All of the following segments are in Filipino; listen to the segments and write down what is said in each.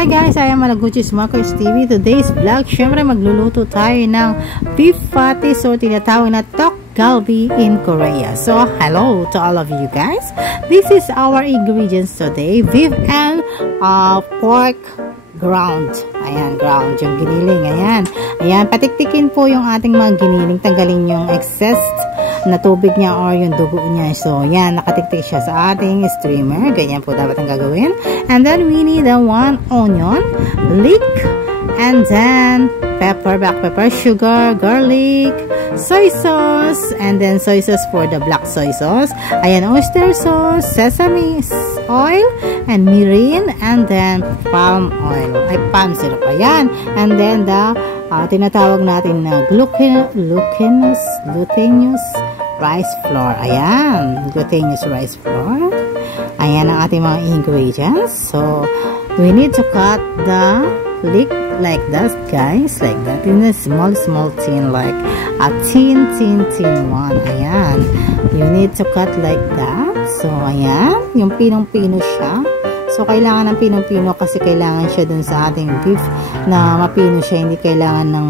Hi guys, I am Malaguchis Marcos TV. Today's vlog, syempre magluluto tayo ng beef patty, so tinatawag na tteok galbi in Korea. So hello to all of you guys. This is our ingredients today: beef and pork ground. Ayan, ground yung giniling. Ayan, patiktikin po yung ating mga giniling, tanggalin yung excess na tubig niya or yung dugo niya. So, yan, nakatiktik siya sa ating streamer. Ganyan po dapat ang gagawin. And then, we need one onion, leek, and then pepper, black pepper, sugar, garlic, soy sauce, and then soy sauce for the black soy sauce. Ayan, oyster sauce, sesame oil, and mirin, and then palm oil. Ay, palm syrup. Ayan. And then, the tinatawag natin na glutinous rice flour. Ayan, glutinous rice flour. Ayan ang ating mga ingredients. So, we need to cut the leek like that, guys, like that, in a small tin, like a tin one. Ayan, you need to cut like that. So, ayan, yung pinong-pino siya. So, kailangan ng pinong-pino kasi kailangan siya dun sa ating beef na mapino siya. Hindi kailangan ng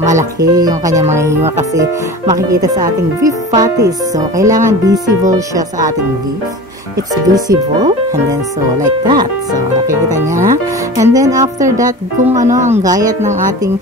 malaki yung kanyang mga hiwa kasi makikita sa ating beef patties. So, kailangan visible siya sa ating beef. It's visible. And then, so, like that. So, nakikita niya. And then, after that, kung ano ang gayat ng ating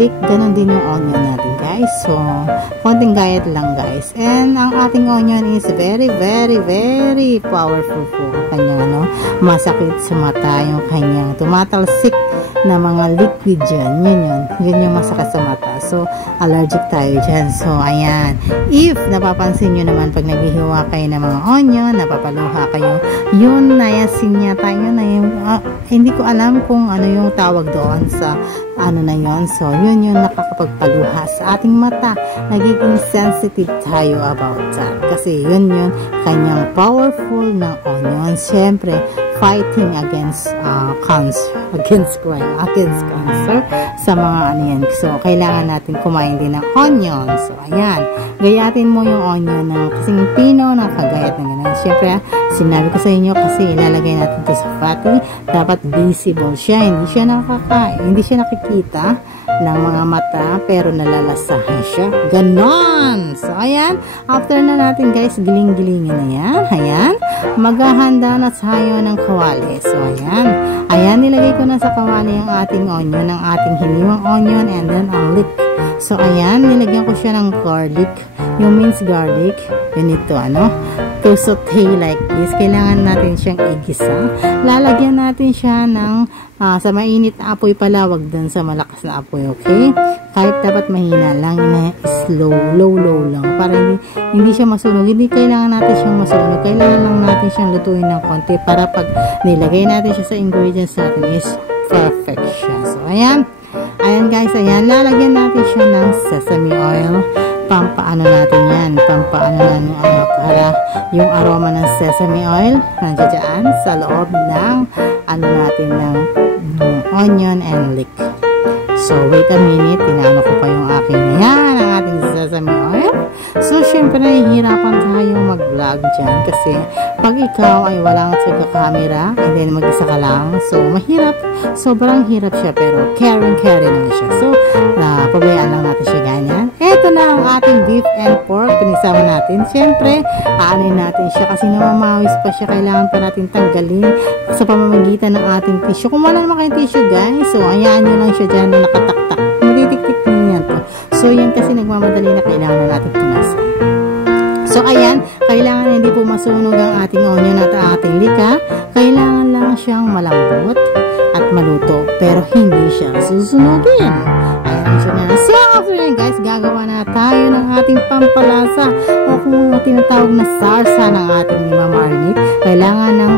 leek, ganun din yung onion natin, guys. So, konting gayat lang, guys. And, ang ating onion is very, very, very powerful po. Kanyang, masakit sa mata, yung kanyang tumatalsik na mga liquid dyan. Yun yung masakit sa mata. So, allergic tayo dyan. So, ayan. If napapansin nyo naman pag naghihiwa kayo ng mga onion, napapaluha kayo, yun, nayasin niya tayo na yung, hindi ko alam kung ano yung tawag doon sa na yun. So, yun yung nakakapagpaluha sa ating mata. Nagiging sensitive tayo about that. Kasi yun kanyang powerful ng onion. Siyempre, fighting against cancer, against cancer sa mga yan. So, kailangan natin kumain din ng onion. So, ayan. Gayatin mo yung onion ng kasing pino, ng kagayat ng ganun. Siyempre, sinabi ko sa inyo kasi ilalagay natin ito sa patty. Dapat visible siya. Hindi siya nakikita ng mga mata, pero nalalasahan siya. Ganon! So, ayan. After na natin, guys, giling-gilingin na yan. Ayan. Maghahanda na tayo ng kawali. So, ayan. Ayan, nilagay ko na sa kawali ang ating onion, ang ating hiniwang onion, and then ang leek. So, ayan, nilagyan ko siya ng garlic. Yung minced garlic. Yun ito, to saute like this. Kailangan natin siyang igisa. Lalagyan natin siya ng sa mainit na apoy pala, wag dun sa malakas na apoy, okay? Kahit dapat mahina lang, low lang. Para hindi siya masunog. Hindi kailangan natin siyang masunog. Kailangan lang natin siyang lutuin ng konti para pag nilagay natin siya sa ingredients natin is perfect siya. So, ayan. Ayan, guys. Ayan. Lalagyan natin siya ng sesame oil. Pampaano natin yan. Para yung aroma ng sesame oil nandiyan sa loob ng natin ng onion and leek. So, wait a minute. Tinano ko pa yung aking ang ating sesame oil. So, syempre, nahihirapan tayo mag-vlog dyan kasi pag ikaw ay walang taga-camera and then mag-isa ka lang. So, mahirap. Sobrang hirap siya pero caring naman siya. So, pabayaan lang natin siya ganyan. Ito na ang ating beef and pork. Pinisama natin. Syempre, aanin natin siya kasi namamawis pa siya. Kailangan pa natin tanggalin sa pamamagitan ng ating tissue. Kung wala naman kayong tissue, guys, so, ayan nyo lang siya dyan na nakataktak. Matitik-tik nyo yan to. So, yan kasi nagmamadali na kailangan na natin punasan. So, ayan, kailangan hindi po masunog ang ating onion at ating lika. Kailangan lang siyang malambot at maluto. Pero hindi siya susunugin. Ayan siya na. So, after yan, guys, gagawa na tayo ng ating pampalasa o kung tinatawag na sarsa ng ating marinate. Kailangan ng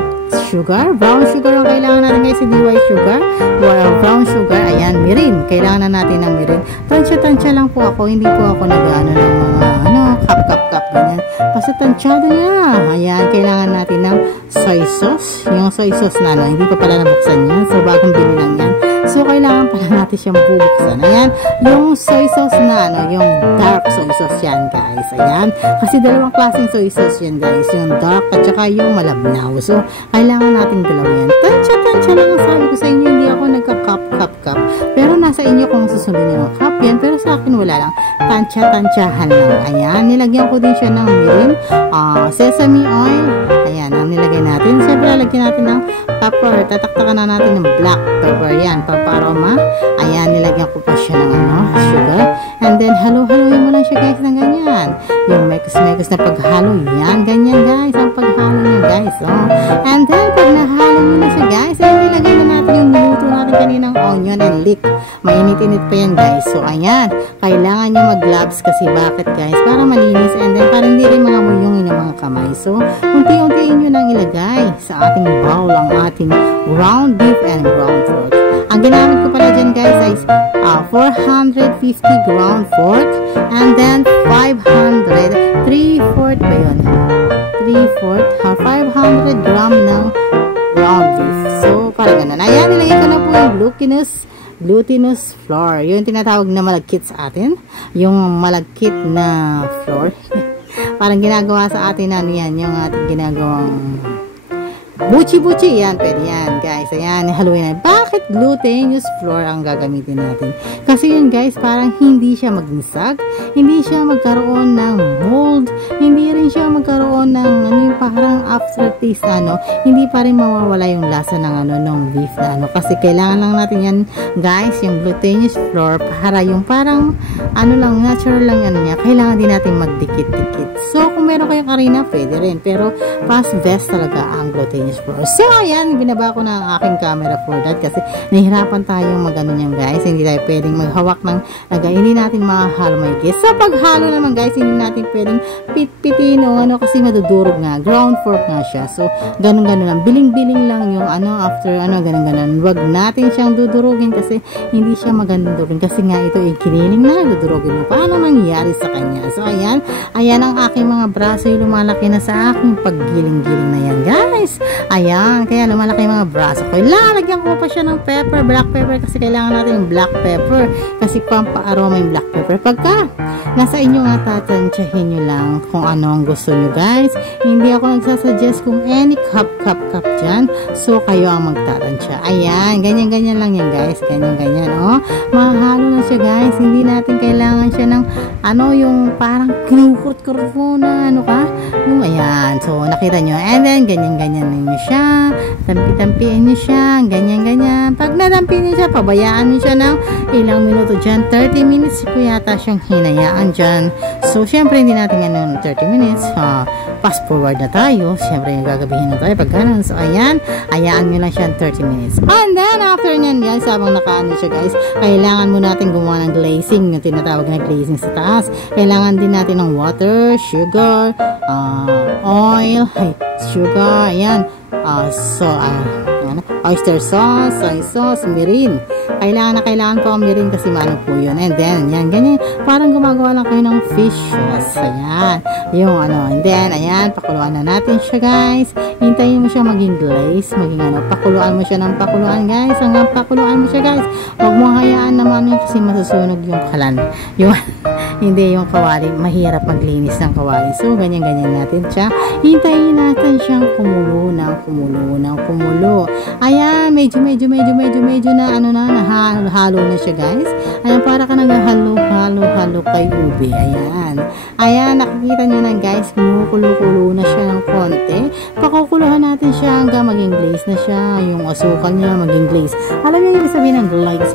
sugar. Brown sugar ang kailangan natin, guys. Hindi white sugar. Brown sugar. Ayan, mirin. Kailangan na natin ng mirin. Tansya lang po ako. Hindi po ako nag-ano ng mga cup ganyan. Basta tansyado niya. Ayan, kailangan natin ng soy sauce. Yung soy sauce na hindi pa pala nabuksan yan. So, bagong bili lang yan. So, kailangan pala natin siyang bubuksan. Ayan, yung soy sauce na, ano, yung dark soy sauce yan, guys. Ayan, kasi dalawang klaseng soy sauce yan, guys. Yung dark at saka yung malabnaw. So, kailangan natin dalawa yan. Tansya lang ang sabi ko sa inyo, hindi ako nagka-cup. Pero nasa inyo kung susundin yung cup yan. Pero sa akin, wala lang. Tansyahan lang. Ayan, nilagyan ko din siya ng mirin, sesame oil. Ayan, ang nilagay natin. Siyempre, lalagyan natin ng pepper. Tataktakan na natin ng black pepper. Yan, paparoma. Ayan, nilagyan ko pa siya ng sugar. And then, halo-haloin mo lang siya, guys, ng ganyan. Yung mekos-mekos na paghalo. Yan, ganyan, guys. Ang paghalo niya, guys. And then, pag nahalo nyo na siya, guys, ay nilagay na natin yung niluto natin kaninang onion and leek. Mainit-init pa yan, guys. So, ayan. Kailangan nyo mag-gloves kasi bakit, guys? Para malinis. And then, para hindi rin mga muyong inyong mga kamay. So, unti-untiin nyo nang ilagay sa ating bowl ang ating ground beef and ground pork. Ang ginamit ko pala dyan, guys, ay 450 ground pork and then 500 3/4 ba yun? 3/4 500 gram ng ground beef. So, parang ganun. Ayan, nilagay ko na po yung glutinous flour. Yung tinatawag na malagkit sa atin. Yung malagkit na flour. Parang ginagawa sa atin ano yan, yung ating ginagawang buchi-buchi. Yan, pwede yan, guys. Ayan, haluin na. Bakit glutinous flour ang gagamitin natin? Kasi yun, guys, parang hindi siya magnisag, hindi siya magkaroon ng mold, hindi rin siya magkaroon ng parang aftertaste, hindi pa rin mawawala yung lasa ng ng beef na kasi kailangan lang natin yan, guys, yung glutinous flour para yung parang lang, natural lang niya. Kailangan din natin magdikit-dikit. So, kung meron kayong harina, pwede rin. Pero, fast best talaga ang glutinous flour. So, ayan, binaba ko na ang aking camera for that kasi nahihirapan tayong mag-ano niyan, guys. Hindi tayo pwedeng maghawak ng hindi natin mahalo mahigit. Sa paghalo naman, guys, hindi natin pwedeng pitpitin o kasi madudurog nga. Ground pork nga siya. So, ganun-ganun lang. Biling-biling lang yung after ganun-ganun. Huwag natin siyang dudurugin kasi hindi siya magandang durugin. Kasi nga ito ay kiniling na dudurugin mo. Paano nangyayari sa kanya? So, ayan. Ayan ang aking mga braso yung lumalaki na sa aking paggiling-giling na yan, guys. Ayan. Kaya lumalaki yung mga braso ko. Lalagyan ko pa siya ng pepper, black pepper kasi kailangan natin yung black pepper kasi pampa-aroma yung black pepper. Pagka nasa inyo nga tatansyahin nyo lang kung ano ang gusto nyo, guys. Hindi ako nagsasuggest kung any cup dyan. So, kayo ang magtatansya. Ayan. Ganyan-ganyan lang yan, guys. Ganyan-ganyan, mahalo na siya, guys. Hindi natin kailangan siya ng yung parang kinukurt-kurt mo na yung ayan. So, nakita nyo. And then, ganyan-ganyan nyo siya. Tampi-tampiin nyo siya. Ganyan-ganyan. Pag nadampiin nyo siya, pabayaan nyo siya ng ilang minuto dyan. 30 minutes ko yata siyang hinayaan dyan. So, syempre, hindi natin 30 minutes. Fast forward na tayo. Syempre, gagabihin na tayo pag ganun. So, ayan. Hayaan nyo lang siya 30 minutes. And then, after nyan, guys, habang nakaano siya, guys, kailangan mo natin gumawa ng glazing. Yung tinatawag na glazing sa taas. Kailangan din natin ng water, sugar, oil, sugar, ayan. Oyster sauce, soy sauce, mirin. Kailangan po ang mirin kasi maano po yun. And then, yan, ganyan. Parang gumagawa lang kayo ng fish sauce. Ayan. Yung and then, ayan, pakuluan na natin siya, guys. Hintayin mo siya maging glaze, pakuluan mo siya ng pakuluan, guys. Hanggang pakuluan mo siya, guys. Huwag mo hayaan naman yun kasi masusunog yung kalan. Hindi yung kawali. Mahirap maglinis ng kawali. So, ganyan-ganyan natin siya. Hintayin natin siyang kumulo. Ayan, medyo na nahalo na siya, guys. Ayan, para ka naghalo kay ube. Ayan, nakikita nyo na, guys, kumukulo-kulo na siya ng konti. Pakukuluhan natin siya hanggang maging glaze na siya. Yung asukal niya maging glaze. Alam niyo yung sabihin ng glaze?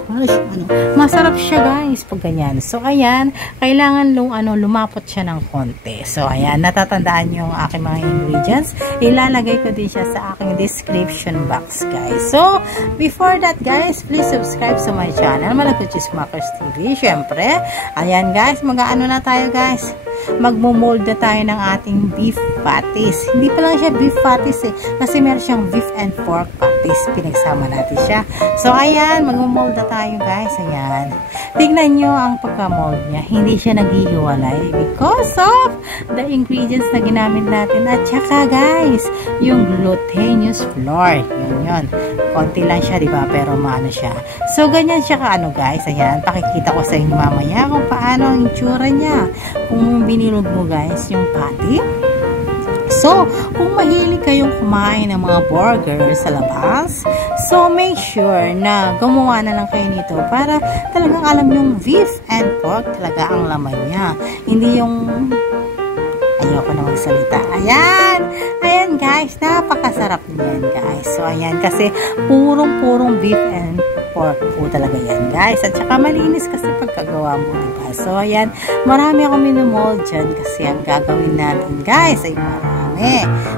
Masarap siya, guys, pag ganyan. So, ayan, kailangan lumapot siya ng konti. So, ayan, natatandaan niyo yung aking mga ingredients. Ilalagay ko din siya sa aking description box, guys. So, before that, guys, please subscribe sa my channel, Malago Chismakers TV. Syempre, ayan, guys, mag-aano na tayo, guys. Magmo-mold na tayo ng ating beef patties. Hindi pa lang siya beef patties kasi meron siyang beef and pork patties. patis, pinagsama natin siya. So, ayan, mag-mold na tayo guys. Ayan. Tignan nyo ang pagka-mold niya. Hindi siya naghihiwalay because of the ingredients na ginamit natin. At saka guys, yung glutinous flour. Yun. Konti lang siya, diba? Pero maano siya. So, ganyan siya kaano guys. Ayan, pakikita ko sa inyo mamaya kung paano ang itsura niya. Kung binilog mo guys yung patty. So, kung mahilig kayong kumain ng mga burger sa labas, so make sure na gumawa na lang kayo nito para talagang alam yung beef and pork talaga ang laman niya. Hindi yung ayoko na magsalita. Ayan guys, napakasarap niyan guys. So, ayan, kasi purong beef and pork po talaga yan guys. At saka malinis kasi pagkagawa mo, diba? So, ayan, marami akong minomold dyan kasi ang gagawin natin guys ay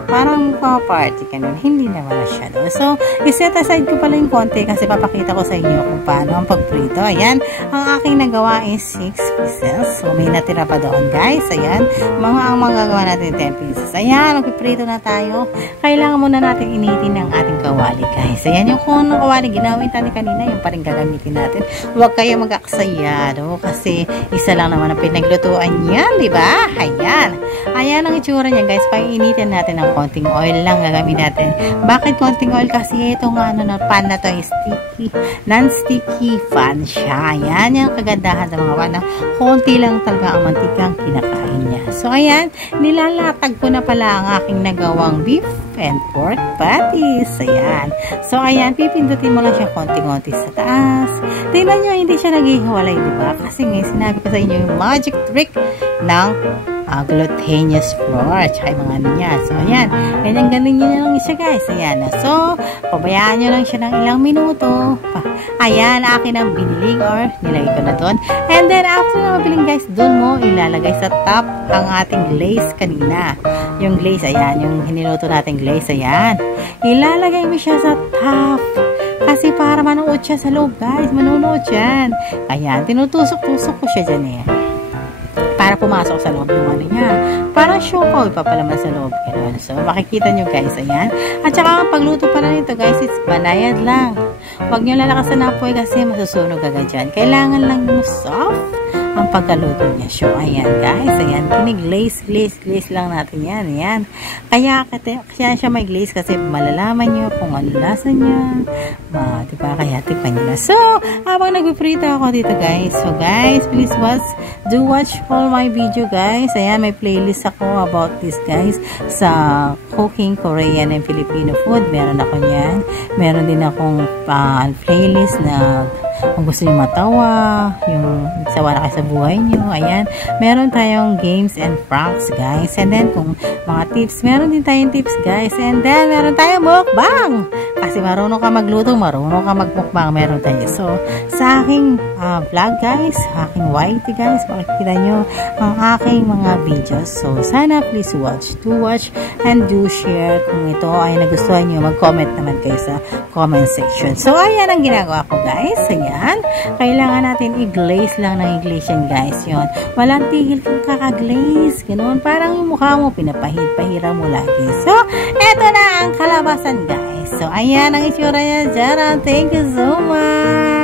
parang party ka nun. Hindi naman masyado. So, iset aside ko pala yung konti kasi papakita ko sa inyo kung paano ang pagprito. Ayan, ang aking nagawa is 6 pieces. So, may natira pa doon guys. Ayan, ang magagawa natin 10 pieces. Ayan, magpiprito na tayo. Kailangan muna natin initin ang ating kawali guys. Ayan, yung kung anong kawali ginawin natin kanina, yung pa rin gagamitin natin. Huwag kayo mag-aksayado kasi isa lang naman ang pinaglutuan yan, diba? Ayan ang itsura niya guys. Painitin natin ng konting oil lang gagawin natin. Bakit konting oil? Kasi itong pan na to is sticky, non-sticky pan siya. Ayan yung kagandahan sa mga pan na konti lang talaga ang mantikang kinakain niya. So ayan, nilalatag ko na pala ang aking nagawang beef and pork patties. Ayan. So ayan, pipindutin mo lang siya konti-konti sa taas. Tingnan nyo, hindi siya naghihiwalay, diba? Kasi ngayon sinabi ko sa inyo yung magic trick ng glutinous flour at yung mga ano niya. So, ayan. Ganyan nyo lang siya guys. Ayan. So, pabayaan nyo lang siya ng ilang minuto. Ayan, akin ang biniling or nilagay ko na doon. And then, after na mabiling guys, doon mo ilalagay sa top ang ating glaze kanina. Yung glaze, ayan. Yung hiniluto natin glaze, ayan. Ilalagay mo siya sa top. Kasi para manuot siya sa loob guys. Manunuot yan. Ayan, tinutusok-tusok ko siya dyan eh. Para pumasok sa loob yung ano niya. Parang siopaw ipapalaman sa loob. Ganun. So, makikita nyo guys. Ayan. At saka, pagluto pala nito guys, it's banayad lang. Huwag nyo lalakasan na po kasi masusunog agad dyan. Kailangan lang yung soft ang pagkaluto niya. So, ayan guys. Ayan. Glaze lang natin yan. Ayan. Kaya siya may glaze kasi malalaman nyo kung ano lasa niya. Diba? Kaya tikman nyo na. So, habang nagpiprito ako dito guys. So, guys, please do watch all my video guys. Ayan, may playlist ako about this guys. Sa cooking Korean and Filipino food. Meron ako niyan. Meron din akong playlist na kung gusto nyo matawa, yung sawa na kayo sa buhay nyo, ayan. Meron tayong games and pranks, guys. And then, kung mga tips, meron din tayong tips, guys. And then, meron tayong mukbang. Kasi marunong ka magluto, marunong ka magmukbang, meron tayo. So, sa aking vlog, guys, aking YT, guys, makikita nyo ang aking mga videos. So, sana please watch and do share. Kung ito ay nagustuhan nyo, mag-comment naman kayo sa comment section. So, ayan ang ginagawa ko, guys. Ayan. Kailangan natin i-glaze lang ng i-glaze yan, guys. Yun. Walang tigil kung kaka-glaze. Ganoon. Parang yung mukha mo, pinapahid-pahira mo lagi. So, eto na ang kalabasan, guys. So, ayan ang itsura niya dyan. Thank you so much.